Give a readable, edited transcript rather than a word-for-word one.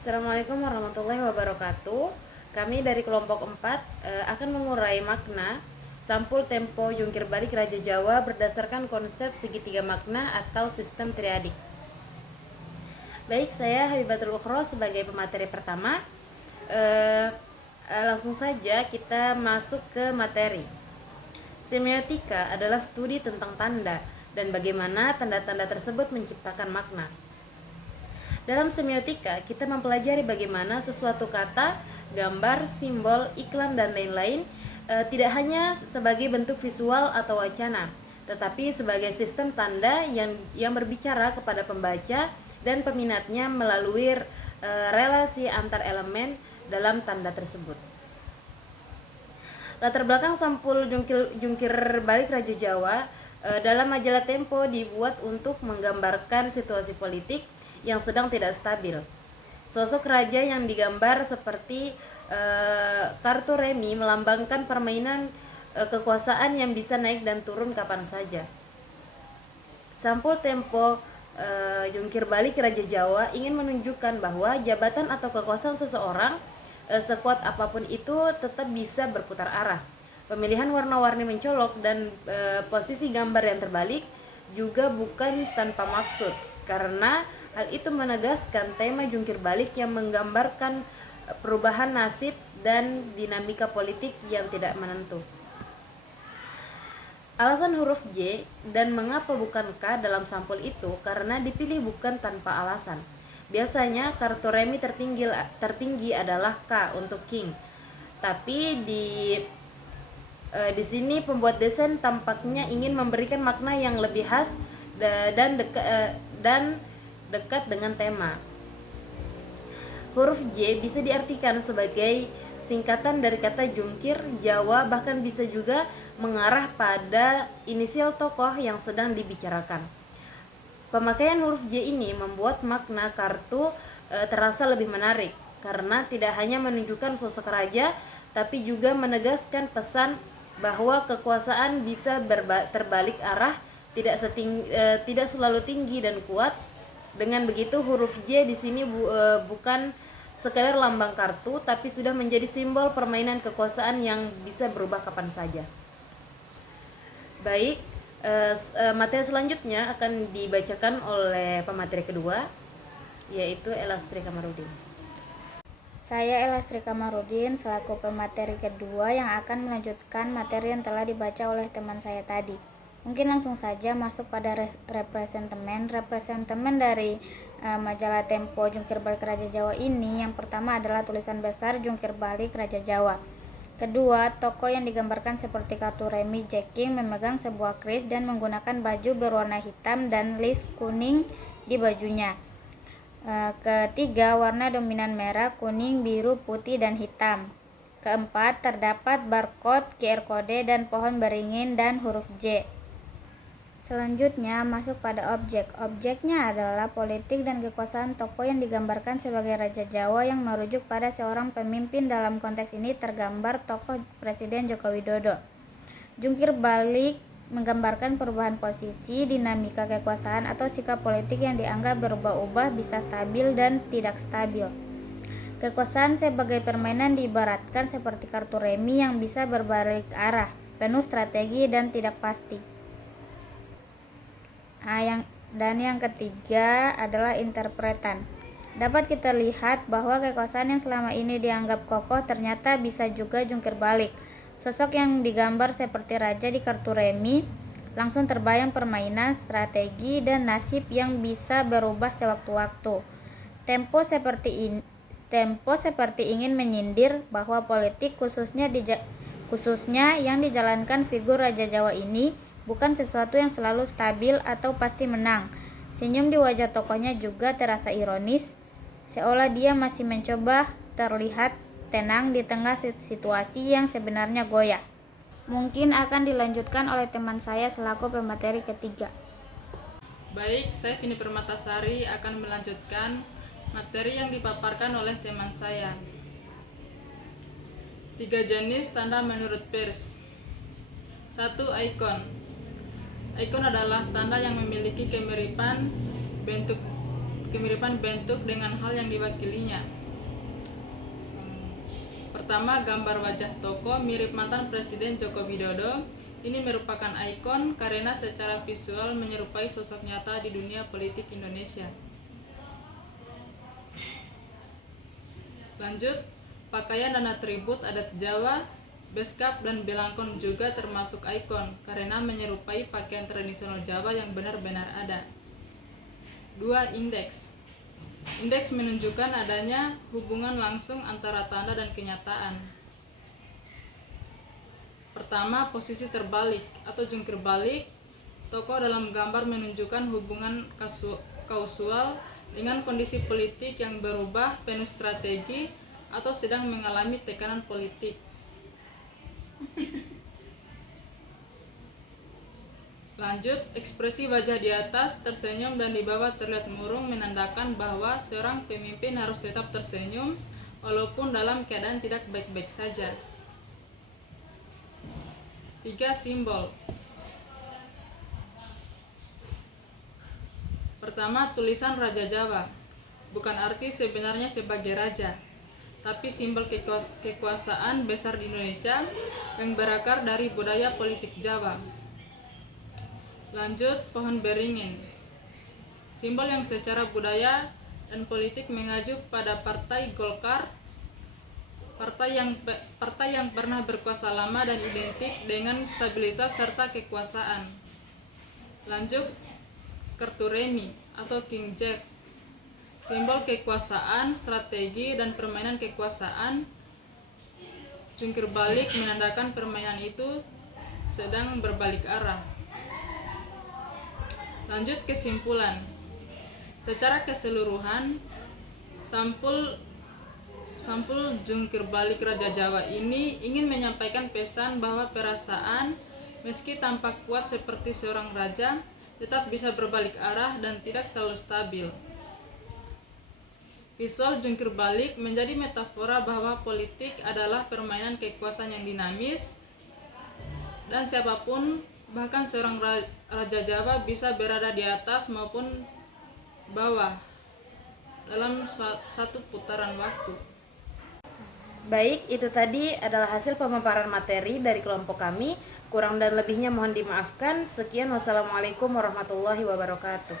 Assalamualaikum warahmatullahi wabarakatuh. Kami dari kelompok 4 akan mengurai makna sampul tempo jungkir balik Raja Jawa berdasarkan konsep segitiga makna atau sistem triadik. Baik, saya Habibatul Ukhro sebagai pemateri pertama. Langsung saja kita masuk ke materi. Semiotika adalah studi tentang tanda dan bagaimana tanda-tanda tersebut menciptakan makna. Dalam semiotika, kita mempelajari bagaimana sesuatu kata, gambar, simbol, iklan, dan lain-lain tidak hanya sebagai bentuk visual atau wacana, tetapi sebagai sistem tanda yang berbicara kepada pembaca dan peminatnya melalui relasi antar elemen dalam tanda tersebut. Latar belakang sampul jungkir balik Raja Jawa dalam majalah Tempo dibuat untuk menggambarkan situasi politik yang sedang tidak stabil. Sosok raja yang digambar seperti kartu remi melambangkan permainan kekuasaan yang bisa naik dan turun kapan saja. Sampul Tempo jungkir balik Raja Jawa ingin menunjukkan bahwa jabatan atau kekuasaan seseorang sekuat apapun itu tetap bisa berputar arah. Pemilihan warna-warni mencolok dan posisi gambar yang terbalik juga bukan tanpa maksud, karena hal itu menegaskan tema jungkir balik yang menggambarkan perubahan nasib dan dinamika politik yang tidak menentu. Alasan huruf J dan mengapa bukan K dalam sampul itu karena dipilih bukan tanpa alasan. Biasanya kartu remi tertinggi adalah K untuk king. Tapi di sini pembuat desain tampaknya ingin memberikan makna yang lebih khas dan dekat dengan tema. Huruf J bisa diartikan sebagai singkatan dari kata jungkir, Jawa, bahkan bisa juga mengarah pada inisial tokoh yang sedang dibicarakan. Pemakaian huruf J ini membuat makna kartu terasa lebih menarik, karena tidak hanya menunjukkan sosok raja, tapi juga menegaskan pesan bahwa kekuasaan bisa terbalik arah, tidak selalu tinggi dan kuat. Dengan begitu, huruf J di sini bukan sekadar lambang kartu, tapi sudah menjadi simbol permainan kekuasaan yang bisa berubah kapan saja. Baik, materi selanjutnya akan dibacakan oleh pemateri kedua, yaitu Elastri Kamarudin. Saya Elastri Kamarudin selaku pemateri kedua yang akan melanjutkan materi yang telah dibaca oleh teman saya tadi. Mungkin langsung saja masuk pada representemen dari majalah Tempo Jungkir Balik Raja Jawa ini. Yang pertama adalah tulisan besar Jungkir Balik Raja Jawa. Kedua, tokoh yang digambarkan seperti kartu remi jacking memegang sebuah kris dan menggunakan baju berwarna hitam dan list kuning di bajunya. Ketiga, warna dominan merah, kuning, biru, putih, dan hitam. Keempat, terdapat barcode, QR kode, dan pohon beringin dan huruf J. Selanjutnya masuk pada objek. Objeknya adalah politik dan kekuasaan tokoh yang digambarkan sebagai Raja Jawa yang merujuk pada seorang pemimpin. Dalam konteks ini tergambar tokoh Presiden Joko Widodo. Jungkir balik menggambarkan perubahan posisi, dinamika kekuasaan atau sikap politik yang dianggap berubah-ubah, bisa stabil dan tidak stabil. Kekuasaan sebagai permainan diibaratkan seperti kartu remi yang bisa berbalik arah, penuh strategi dan tidak pasti. Yang ketiga adalah interpretan. Dapat kita lihat bahwa kekuasaan yang selama ini dianggap kokoh ternyata bisa juga jungkir balik. Sosok yang digambar seperti raja di kartu remi langsung terbayang permainan, strategi, dan nasib yang bisa berubah sewaktu-waktu. Tempo seperti ingin menyindir bahwa politik khususnya yang dijalankan figur Raja Jawa ini bukan sesuatu yang selalu stabil atau pasti menang. Senyum di wajah tokohnya juga terasa ironis, seolah dia masih mencoba terlihat tenang di tengah situasi yang sebenarnya goyah. Mungkin akan dilanjutkan oleh teman saya selaku pemateri ketiga. Baik, saya Vini Permatasari akan melanjutkan materi yang dipaparkan oleh teman saya. 3 jenis tanda menurut Peirce. 1. Ikon. Ikon adalah tanda yang memiliki kemiripan bentuk kemiripan bentuk dengan hal yang diwakilinya. Pertama, gambar wajah tokoh mirip mantan Presiden Joko Widodo. Ini merupakan ikon karena secara visual menyerupai sosok nyata di dunia politik Indonesia. Lanjut, pakaian dan atribut adat Jawa, beskap dan belangkon juga termasuk ikon karena menyerupai pakaian tradisional Jawa yang benar-benar ada. 2. Indeks. Indeks menunjukkan adanya hubungan langsung antara tanda dan kenyataan. Pertama, posisi terbalik atau jungkir balik. Tokoh dalam gambar menunjukkan hubungan kausal dengan kondisi politik yang berubah penuh strategi atau sedang mengalami tekanan politik. Lanjut, ekspresi wajah di atas tersenyum dan di bawah terlihat murung menandakan bahwa seorang pemimpin harus tetap tersenyum walaupun dalam keadaan tidak baik-baik saja. 3. Simbol. Pertama, tulisan Raja Jawa. Bukan arti sebenarnya sebagai raja, tapi simbol kekuasaan besar di Indonesia yang berakar dari budaya politik Jawa. Lanjut, pohon beringin. Simbol yang secara budaya dan politik mengacu pada Partai Golkar, partai yang pernah berkuasa lama dan identik dengan stabilitas serta kekuasaan. Lanjut, kartu remi atau King Jack. Simbol kekuasaan, strategi, dan permainan kekuasaan. Jungkir balik menandakan permainan itu sedang berbalik arah. Lanjut, kesimpulan. Secara keseluruhan, sampul jungkir balik Raja Jawa ini ingin menyampaikan pesan bahwa perasaan, meski tampak kuat seperti seorang raja, tetap bisa berbalik arah dan tidak selalu stabil. Visual jungkir balik menjadi metafora bahwa politik adalah permainan kekuasaan yang dinamis, dan siapapun, bahkan seorang Raja Jawa, bisa berada di atas maupun bawah dalam satu putaran waktu. Baik, itu tadi adalah hasil pemaparan materi dari kelompok kami. Kurang dan lebihnya mohon dimaafkan. Sekian, wassalamualaikum warahmatullahi wabarakatuh.